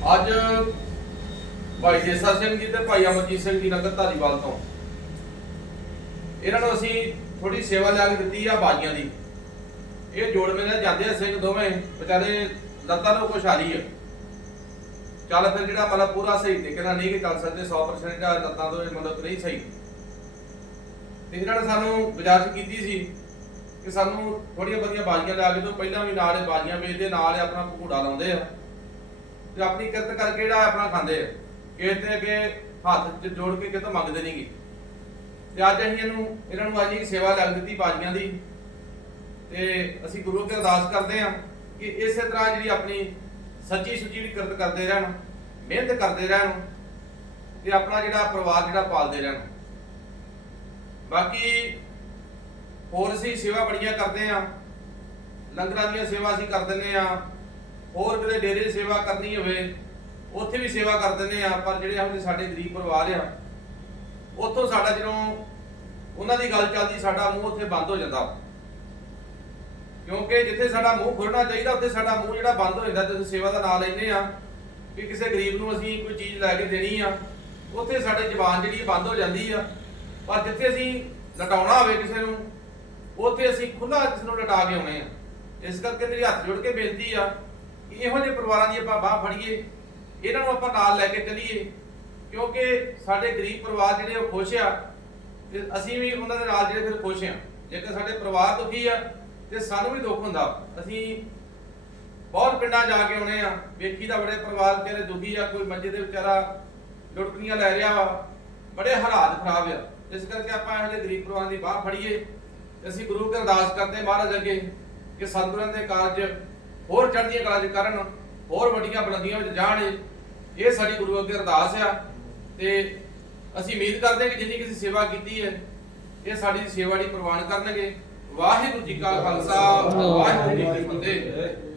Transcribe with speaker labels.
Speaker 1: ਅੱਜ ਭਾਈ ਜੇਸਾ ਸਿੰਘ ਜੀ ਤੇ ਭਾਈ ਅਮਰਜੀਤ ਸਿੰਘ ਜੀ ਨਗਰ ਧਾਰੀਵਾਲ ਤੋਂ। ਇਹਨਾਂ ਨੂੰ ਅਸੀਂ ਥੋੜੀ ਸੇਵਾ ਲਿਆ ਕੇ ਦਿੱਤੀ ਆ ਬਾਜੀਆਂ ਦੀ। ਇਹ ਜੋੜ ਮੇਲੇ ਜਾਂਦੇ ਆ ਸਿੰਘ ਦੋਵੇਂ, ਵਿਚਾਰੇ ਲੱਤਾਂ ਨੂੰ ਕੁਛ ਆ ਆ। ਚੱਲ ਫਿਰ ਜਿਹੜਾ ਮਤਲਬ ਪੂਰਾ ਸਹੀ ਤਰੀਕੇ ਨਾਲ ਨਹੀਂ ਕਿ ਚੱਲ ਸਕਦੇ 100% ਦਾ ਲੱਤਾਂ ਤੋਂ ਇਹ ਮਤਲਬ ਨਹੀਂ ਸਹੀ। ਤੇ ਇਹਨਾਂ ਨੇ ਸਾਨੂੰ ਗੁਜ਼ਾਰਿਸ਼ ਕੀਤੀ ਸੀ ਕਿ ਸਾਨੂੰ ਥੋੜੀਆਂ ਵਧੀਆ ਬਾਜੀਆਂ ਲਿਆ ਕੇ ਦਿਓ। ਪਹਿਲਾਂ ਵੀ ਨਾਲ ਇਹ ਬਾਜੀਆਂ ਵੇਚਦੇ, ਨਾਲ ਆਪਣਾ ਪਕੂੜਾ ਲਾਉਂਦੇ ਆ। ਤੇ ਆਪਣੀ ਕਿਰਤ ਕਰਕੇ ਜਿਹੜਾ ਆਪਣਾ ਖਾਂਦੇ ਆ। ਕਿਸੇ ਤੇ ਅੱਗੇ ਹੱਥ 'ਚ ਜੋੜ ਕੇ ਕਿਤੋਂ ਮੰਗਦੇ ਨਹੀਂਗੇ ਤੇ ਅੱਜ ਅਸੀਂ ਇਹਨੂੰ, ਇਹਨਾਂ ਨੂੰ ਅੱਜ ਹੀ ਸੇਵਾ ਲੱਗ ਦਿੱਤੀ ਬਾਜੀਆਂ ਦੀ। ਤੇ ਅਸੀਂ ਗੁਰੂ ਅੱਗੇ ਅਰਦਾਸ ਕਰਦੇ ਹਾਂ ਕਿ ਇਸੇ ਤਰ੍ਹਾਂ ਜਿਹੜੀ ਆਪਣੀ ਸੱਚੀ ਸੁੱਚੀ ਜਿਹੜੀ ਕਿਰਤ ਕਰਦੇ ਰਹਿਣ, ਮਿਹਨਤ ਕਰਦੇ ਰਹਿਣ ਤੇ ਆਪਣਾ ਜਿਹੜਾ ਪਰਿਵਾਰ ਜਿਹੜਾ ਪਾਲਦੇ ਰਹਿਣ। ਬਾਕੀ ਹੋਰ ਅਸੀਂ ਸੇਵਾ ਬੜੀਆਂ ਕਰਦੇ ਆ ਲੰਗਰਾਂ ਦੀਆਂ ਸੇਵਾ ਅਸੀਂ ਕਰ ਦਿੰਦੇ ਆ ਹੋਰ ਕਿਤੇ ਡੇਰੇ ਦੀ ਸੇਵਾ ਕਰਨੀ ਹੋਵੇ, ਉੱਥੇ ਵੀ ਸੇਵਾ ਕਰ ਦਿੰਦੇ ਆ ਪਰ ਜਿਹੜੇ ਇਹੋ ਸਾਡੇ ਗਰੀਬ ਪਰਿਵਾਰ ਆ, ਉੱਥੋਂ ਸਾਡਾ ਜਦੋਂ ਉਹਨਾਂ ਦੀ ਗੱਲ ਚੱਲਦੀ, ਸਾਡਾ ਮੂੰਹ ਉੱਥੇ ਬੰਦ ਹੋ ਜਾਂਦਾ। ਕਿਉਂਕਿ ਜਿੱਥੇ ਸਾਡਾ ਮੂੰਹ ਖੁੱਲਣਾ ਚਾਹੀਦਾ, ਉੱਥੇ ਸਾਡਾ ਮੂੰਹ ਜਿਹੜਾ ਬੰਦ ਹੋ ਜਾਂਦਾ, ਤੇ ਸੇਵਾ ਦਾ ਨਾਂ ਲੈਂਦੇ ਆ ਕਿ ਕਿਸੇ ਗਰੀਬ ਨੂੰ ਅਸੀਂ ਕੋਈ ਚੀਜ਼ ਲੈ ਕੇ ਦੇਣੀ ਆ, ਉੱਥੇ ਸਾਡੇ ਜ਼ਬਾਨ ਜਿਹੜੀ ਬੰਦ ਹੋ ਜਾਂਦੀ ਆ। ਪਰ ਜਿੱਥੇ ਅਸੀਂ ਲਟਾਉਣਾ ਹੋਵੇ ਕਿਸੇ ਨੂੰ, ਉੱਥੇ ਅਸੀਂ ਖੁੱਲਾ ਜਿਸ ਨੂੰ ਲਟਾ ਕੇ ਆਉਣੇ ਆ। ਇਸ ਕਰਕੇ ਮੇਰੀ ਹੱਥ ਜੋੜ ਕੇ ਬੇਨਤੀ ਆ ਇਹੋ ਜਿਹੇ ਪਰਿਵਾਰਾਂ ਦੀ ਆਪਾਂ ਬਾਹ ਫੜੀਏ, ਇਹਨਾਂ ਨੂੰ ਆਪਾਂ ਨਾਲ ਲੈ ਕੇ ਚੱਲੀਏ। ਕਿਉਂਕਿ ਸਾਡੇ ਗਰੀਬ ਪਰਿਵਾਰ ਜਿਹੜੇ ਉਹ ਖੁਸ਼ ਆ, ਤੇ ਅਸੀਂ ਵੀ ਉਹਨਾਂ ਦੇ ਨਾਲ ਜਿਹੜੇ ਫਿਰ ਖੁਸ਼ ਆ। ਜੇਕਰ ਸਾਡੇ ਪਰਿਵਾਰ ਦੁਖੀ ਆ, ਤੇ ਸਾਨੂੰ ਵੀ ਦੁੱਖ ਹੁੰਦਾ। ਅਸੀਂ ਬਹੁਤ ਪਿੰਡਾਂ ਜਾ ਕੇ ਆਉਣੇ ਆ। ਵੇਖੀ ਦਾ ਬੜੇ ਪਰਿਵਾਰ ਜਿਹੜੇ ਦੁਖੀ ਆ, ਕੋਈ ਮੰਜੇ ਦੇ ਵਿਚਾਰਾ ਲੁਟਕਣੀਆਂ ਲੈ ਰਿਹਾ ਵਾ, ਬੜੇ ਹਾਲਾਤ ਖਰਾਬ ਆ। ਇਸ ਕਰਕੇ ਆਪਾਂ ਇਹੋ ਜਿਹੇ ਗਰੀਬ ਪਰਿਵਾਰਾਂ ਦੀ ਬਾਹ ਫੜੀਏ। ਅਸੀਂ ਗੁਰੂ ਕੇ ਅਰਦਾਸ ਕਰਦੇ ਮਹਾਰਾਜ ਅੱਗੇ ਕਿ ਸਤਿਗੁਰਾਂ ਦੇ ਕਾਰਜ ਹੋਰ ਚੜ੍ਹਦੀਆਂ ਕਲਾ ਚ ਕਰਨ ਹੋਰ ਵੱਡੀਆਂ ਬੁਲੰਦੀਆਂ ਵਿੱਚ ਜਾਣ ਇਹ ਸਾਡੀ ਗੁਰੂ ਅੱਗੇ ਅਰਦਾਸ ਆ। ਤੇ ਅਸੀਂ ਉਮੀਦ ਕਰਦੇ ਹਾਂ ਕਿ ਜਿੰਨੀ ਕਿਸੇ ਸੇਵਾ ਕੀਤੀ ਹੈ, ਇਹ ਸਾਡੀ ਸੇਵਾ ਦੀ ਪ੍ਰਵਾਨ ਕਰਨਗੇ। ਵਾਹਿਗੁਰੂ ਜੀ ਕਾ ਖਾਲਸਾ, ਵਾਹਿਗੁਰੂ ਜੀ ਕੀ ਫਤਿਹ।